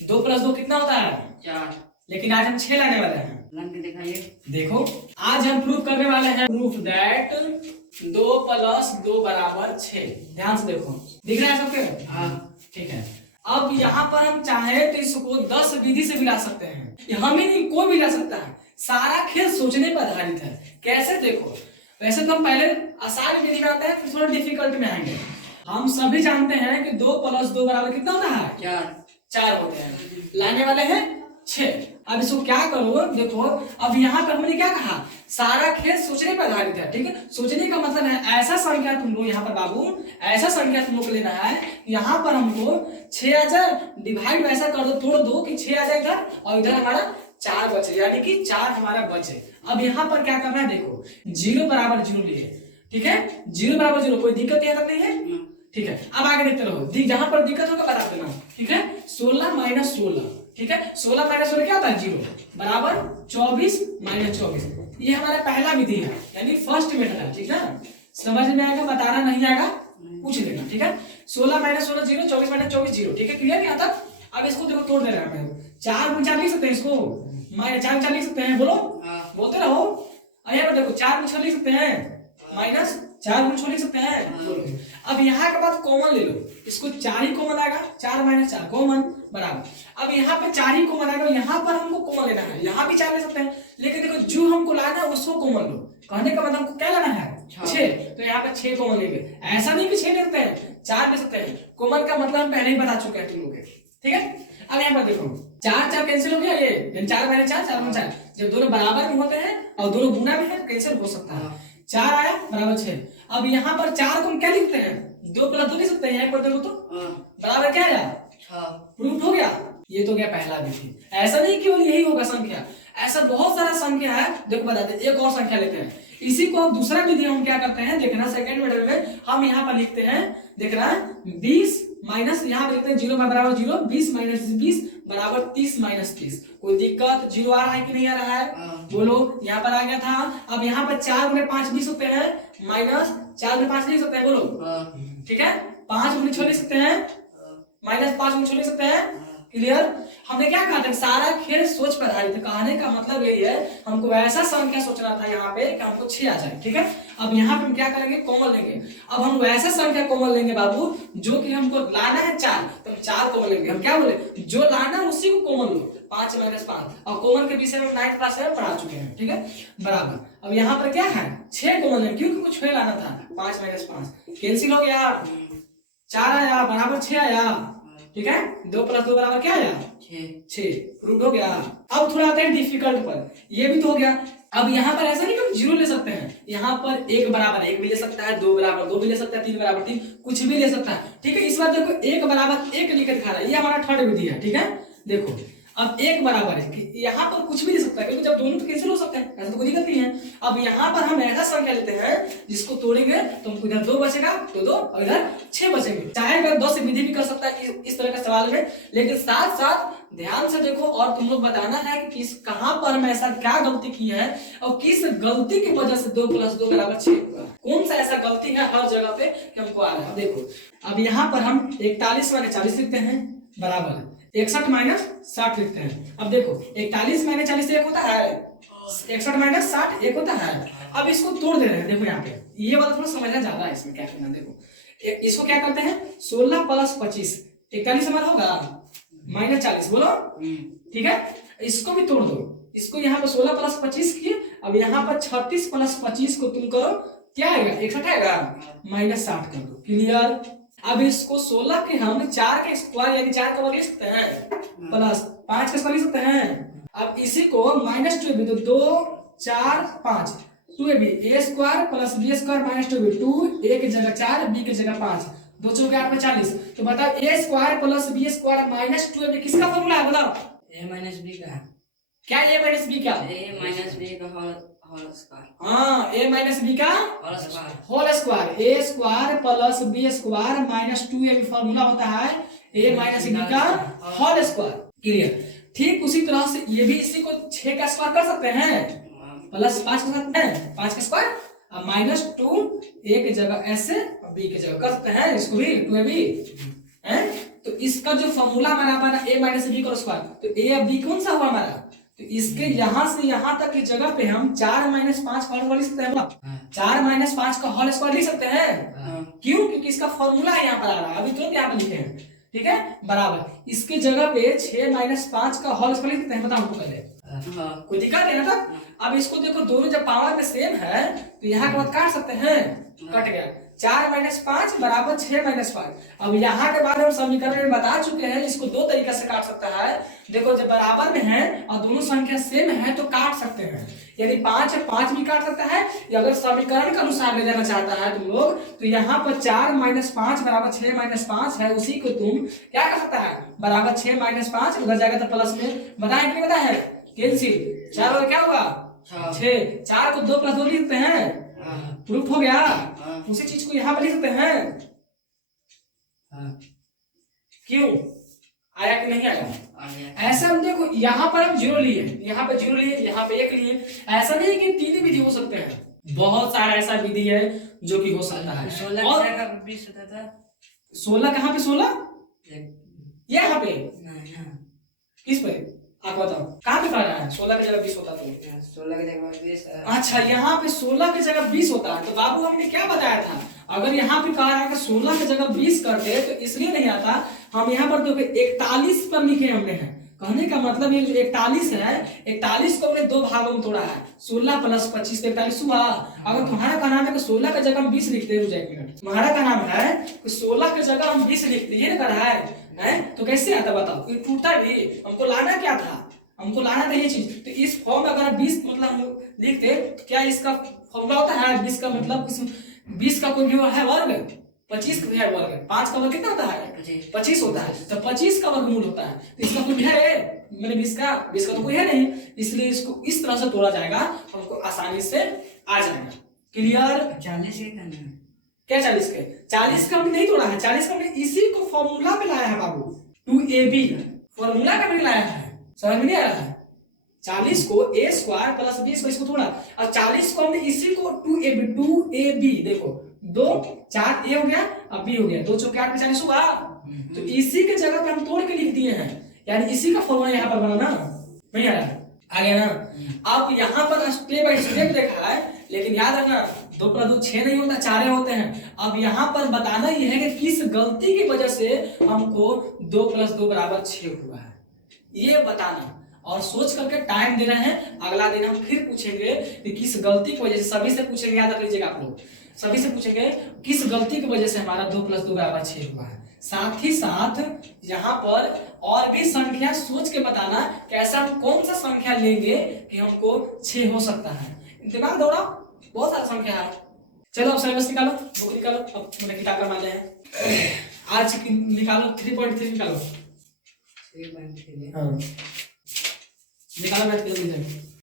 2 + 2 कितना होता है? 4। लेकिन आज हम 6 लाने वाले हैं। लन के दिखाइए। देखो आज हम प्रूफ करने वाले हैं प्रूफ दैट 2 + 2 = 6। ध्यान से देखो, दिख रहा है सबके? हाँ ठीक है। अब यहाँ पर हम चाहे तो इसको 10 विधि से भी ला सकते हैं, हम ही नहीं कोई भी ला सकता है। सारा खेल सोचने पर आधारित है। कैसे? देखो, वैसे तो हम पहले आसान विधि में आते हैं, फिर थोड़ा डिफिकल्ट में आएंगे। हम सभी जानते हैं कि 2 + 2 = कितना होता है? 4 होते हैं। लाने वाले हैं 6। अब इसको क्या करो, देखो अब यहाँ पर हमने क्या कहा, सारा खेल सोचने पर आधारित है। ठीक है, सोचने का मतलब है ऐसा संख्या तुम लोग यहाँ पर बाबू, ऐसा संख्या तुम लोग को लेना है, यहाँ पर हमको 6 आ जाए, डिवाइड ऐसा कर दो, तोड़ दो कि 6 आ जाए इधर और इधर हमारा 4 बचे, यानी कि 4 हमारा बचे। अब यहाँ पर क्या करना है, देखो 0 = 0 लिए। ठीक है, 0 = 0, कोई दिक्कत यहाँ तक नहीं है। ठीक है, अब आगे देखते रहो, जहां पर दिक्कत होगा बता देना। ठीक है, 16 - 16। ठीक है, 16 - 16 क्या होता है? 0 = 24 - 24। ये हमारा पहला विधि है, यानी फर्स्ट मेथड है। ठीक है, समझ में आएगा, बताना नहीं आएगा पूछ लेना। ठीक है, 16 - 16 0, 24 - 24 0। ठीक है, क्लियर यहाँ तक? अब इसको देखो तोड़ दे रहा है, 4 × 4 लिख सकते हैं, इसको -4 × 4 लिख सकते हैं, बोलो बोलते रहो। यहाँ पर देखो 4 × 6 लिख सकते हैं, -4 × 6 लिख सकते हैं। अब यहाँ के बाद कॉमन ले लो, इसको 4 ही कॉमन आएगा, 4 - 4 कॉमन बराबर। अब यहाँ पे 4 ही कॉमन आएगा, यहाँ पर हमको कॉमन लेना है, यहाँ भी 4 ले सकते हैं, लेकिन देखो जो हमको लाना है उसको कॉमन लो। कहने का मतलब हमको क्या लाना है? 6। तो यहाँ पे 6 कॉमन लेंगे। ऐसा नहीं कि 6 ले सकते हैं, 4 ले सकते हैं। कॉमन का मतलब हम पहले ही बता चुके हैं तुम लोग। ठीक है, अब यहाँ पर देखो 4 4 कैंसिल हो गया, ये 4 - 4 4 × 4। जब दोनों बराबर में होते हैं और दोनों गुना में है, कैंसिल हो सकता है। 4 आया बराबर 6। अब यहाँ पर 4 को हम क्या लिखते हैं? 2 + 2 लिख सकते हैं। यहाँ पर देखो तो बराबर क्या आया? 6। प्रूफ हो गया। ये तो गया पहला विधि। ऐसा नहीं केवल यही होगा संख्या, ऐसा बहुत सारा संख्या है। देखो बताते हैं, एक और संख्या लेते हैं, इसी को अब दूसरा विधि हम क्या करते हैं देखना। सेकंड मेथड में हम यहाँ पर लिखते हैं, देखना 20 माइनस, यहाँ पर लिखते हैं 0 = 0, 20 - 20 = 30 - 30। कोई दिक्कत? 0 आ रहा है कि नहीं आ रहा है? बोलो, यहाँ पर आ गया था। अब यहाँ पर 4 × 5 लिख सकते हैं, -4 × 5 लिख सकते हैं, बोलो। ठीक है, 5 × 6 लिख सकते हैं, -5 × 6 लिख सकते हैं। क्लियर? हमने क्या कहा था, सारा खेल सोच पर आधारित है। कहने का मतलब यही है, हमको ऐसा संख्या सोचना था यहाँ पे कि हमको 6 आ जाए। ठीक है, अब यहाँ पे हम क्या करेंगे, कॉमन लेंगे। अब हम वैसा संख्या कॉमन लेंगे बाबू, जो कि हमको लाना है 4, तो हम 4 कॉमन लेंगे। हम क्या बोले, जो लाना है उसी को कॉमन लो। 5 - 5, और कॉमन के विषय में 9th क्लास में पढ़ा चुके हैं। ठीक है, बराबर। अब यहाँ पर क्या है, 6 कॉमन है, क्योंकि कुछ 6 लाना था। 5 - 5 कैंसिल हो गया, 4 आया बराबर 6 आया। ठीक है, 2 + 2 = क्या आया? 6। प्रूफ हो गया। अब थोड़ा आते हैं डिफिकल्ट पर, ये भी तो हो गया। अब यहाँ पर ऐसा नहीं कि हम 0 ले सकते हैं, यहाँ पर 1 = 1 भी ले सकता है, 2 = 2 भी ले सकता है, 3 = 3, कुछ भी ले सकता है। ठीक है, इस बार देखो 1 = 1 लिख के दिखा रहा है, ये हमारा थर्ड विधि है। ठीक है, देखो अब 1 = 1, यहाँ पर कुछ भी ले सकता है, क्योंकि जब दोनों तो कैंसिल हो सकते हैं, ऐसा तो कोई दिक्कत नहीं है। अब यहाँ पर हम ऐसा संख्या लेते हैं जिसको तोड़ेंगे तो हमको इधर 2 बचेगा, तो 2, और इधर 6 बचेंगे। चाहे अगर 10 विधि भी कर सकता है इस तरह का सवाल में, लेकिन साथ साथ ध्यान से देखो और तुम लोग बताना है कि किस कहां पर हम ऐसा क्या गलती की है और किस गलती की वजह से 2 + 2 = 6 हुआ। कौन सा ऐसा गलती है हर जगह पे कि हमको आ रहा है। देखो अब यहाँ पर हम 41 - 40 लिखते हैं, बराबर 61 - 60 लिखते हैं। अब देखो 41 - 40 1 होता है, 61 - 60 1 होता है। अब इसको तोड़ दे रहे हैं, देखो यहाँ पे ये वाला थोड़ा समझना ज्यादा है, इसमें क्या करना। देखो इसको क्या करते हैं, 16 + 25 41 हमारा होगा, -40, बोलो। ठीक है, इसको भी तोड़ दो, इसको यहाँ पर 16 + 25 किए। अब यहाँ पर 36 + 25 को तुम करो, क्या आएगा, 61 आएगा, -60 कर दो। क्लियर? अब इसको 16 के हम 4 के स्क्वायर यानी 4 का वर्ग लिख सकते हैं, प्लस 5 का स्क्वायर लिख सकते हैं। अब इसी को -2b, तो 2 4 5 2ab, a² + b² - 2b, 2 a की जगह 4, b की जगह 5, 2 × 4 = 8 = 40। तो बताओ a² + b² - 2ab किसका फॉर्मूला है, बताओ। a - b का क्या a - b क्या? a - b का होल स्क्वायर। हाँ, a - b का whole square, a² + b² - 2ab formula होता है a - b का होल स्क्वायर। क्लियर? ठीक उसी तरह से ये भी इसी को 6 का स्क्वायर कर सकते हैं, प्लस 5 के साथ में 5 का स्क्वायर, अब -2 a की जगह ऐसे और b की जगह कर सकते हैं, इसको भी 2ab है। तो इसका जो फॉर्मूला हमारा बना ए माइनस बी का स्क्वायर, तो ए अब बी कौन सा हुआ हमारा, तो इसके यहां से यहां तक की जगह पे हम 4 माइनस 5 का होल लिख सकते हैं ना, 4 माइनस 5 का होल स्क्वायर लिख सकते हैं। क्यों? क्योंकि इसका फॉर्मूला यहाँ पर आ रहा है, अभी तुरंत यहाँ पर लिखे हैं, ठीक है, बराबर इसके जगह पे 6 माइनस 5 का होल स्क्वायर लिख सकते हैं, बताओ हमको पहले, कोई दिक्कत है ना। अब इसको देखो दोनों जब पावर में सेम है तो यहाँ के बाद काट सकते हैं, कट गया, 4 माइनस 5 बराबर 6 माइनस 5। अब यहाँ के बाद हम समीकरण में बता चुके हैं इसको दो तरीके से काट सकता है, देखो जब बराबर में है और दोनों संख्या सेम है तो काट सकते हैं, यानी 5 है 5 भी काट सकता है, या अगर समीकरण के अनुसार ले जाना चाहता है तुम लोग तो यहाँ पर 4 माइनस 5 बराबर 6 माइनस 5 है, उसी को तुम क्या कर सकता है, बराबर 6 माइनस 5 उधर जाएगा तो प्लस में, बताए कि नहीं बताया है, कैंसिल, 4 और क्या होगा 6, 4 को 2 प्लस 2 लिखते हैं, प्रूफ हो गया। उसी चीज को यहाँ पर लिख सकते हैं, क्यों आया कि नहीं आया, ऐसा हम देखो यहाँ पर हम 0 लिए, यहाँ पे 0 लिए, यहाँ पे 1 लिए, ऐसा नहीं कि 3 विधि हो सकते हैं, बहुत सारा ऐसा विधि है जो कि हो सकता है। 16 कहाँ पे, 16 यहाँ पे किस पे आप बताओ, कहाँ पे कह रहा है 16 की जगह 20 होता तो, 16 की जगह 20, अच्छा यहाँ पे 16 की जगह 20 होता है, तो बाबू हमने क्या बताया था, अगर यहाँ पे कह रहा है कि 16 की जगह 20 करते तो इसलिए नहीं आता, हम यहाँ पर देखो 41 पर लिखे हमने हैं, कहने का मतलब ये जो 41 है, 41 को हमने दो भागों में तोड़ा है, 16 प्लस 25 तो 41 हुआ। अगर तुम्हारा का नाम है कि 16 की जगह हम 20 लिखते हैं, रुक एक मिनट, तुम्हारा का नाम है कि 16 की जगह हम 20 लिखते हैं, कर रहा है तो कैसे आता बताओ, ये टूटा भी, हमको लाना क्या था, हमको लाना था ये चीज, तो इस फॉर्म में अगर 20 मतलब हम लोग लिखते, क्या इसका फॉर्मूला होता है 20 का मतलब 20 का कोई भी है वर्ग, 25 का भी है वर्ग, 5 का वर्ग कितना होता है 25 होता है, तो 25 का वर्गमूल होता है, तो इसका कोई है मैंने 20 का तो कोई है नहीं, इसलिए इसको इस तरह से तोड़ा जाएगा, हमको आसानी से आ जाएगा, क्लियर। 40 के करना है क्या 40 के, 40 का हमने नहीं तोड़ा है, 40 का हमने इसी को फॉर्मूला पे लाया है बाबू, 2ab फॉर्मूला का भी लाया है, समझ में नहीं आ रहा है, 40 को a स्क्वायर प्लस 20 को इसको तोड़ा, और 40 को हमने इसी को 2ab देखो 2 4 a हो गया अब b हो गया, 2 चौके 8 में 40 हुआ, तो इसी के जगह पे हम तोड़ के लिख दिए हैं, यानी इसी का फॉर्मूला यहाँ पर बना ना, नहीं आ रहा आ गया ना। अब यहाँ पर स्टेप बाय स्टेप देखा है, लेकिन याद रखना 2 प्लस 2 6 नहीं होता, 4 होते हैं। अब यहाँ पर बताना ही है कि किस गलती की वजह से हमको 2 प्लस 2 बराबर 6 हुआ है, ये बताना, और सोच करके टाइम देना है, अगला दिन हम फिर पूछेंगे कि किस गलती की वजह से, सभी से पूछेंगे, याद रख लीजिएगा आप लोग, सभी से पूछेंगे किस गलती की वजह से हमारा 2 प्लस 2 बराबर 6 हुआ है। साथ ही साथ यहाँ पर और भी संख्या सोच के बताना कि ऐसा हम कौन सा संख्या लेंगे कि हमको 6 हो सकता है, दिमाग दौड़ा, बहुत सारा संख्या है। चलो अब सिलेबस निकालो, बुक निकालो, अब मैंने किताब कर माने हैं, आज निकालो 3.3 निकालो, 3.3 हाँ निकालो, मैथ कर लीजिए।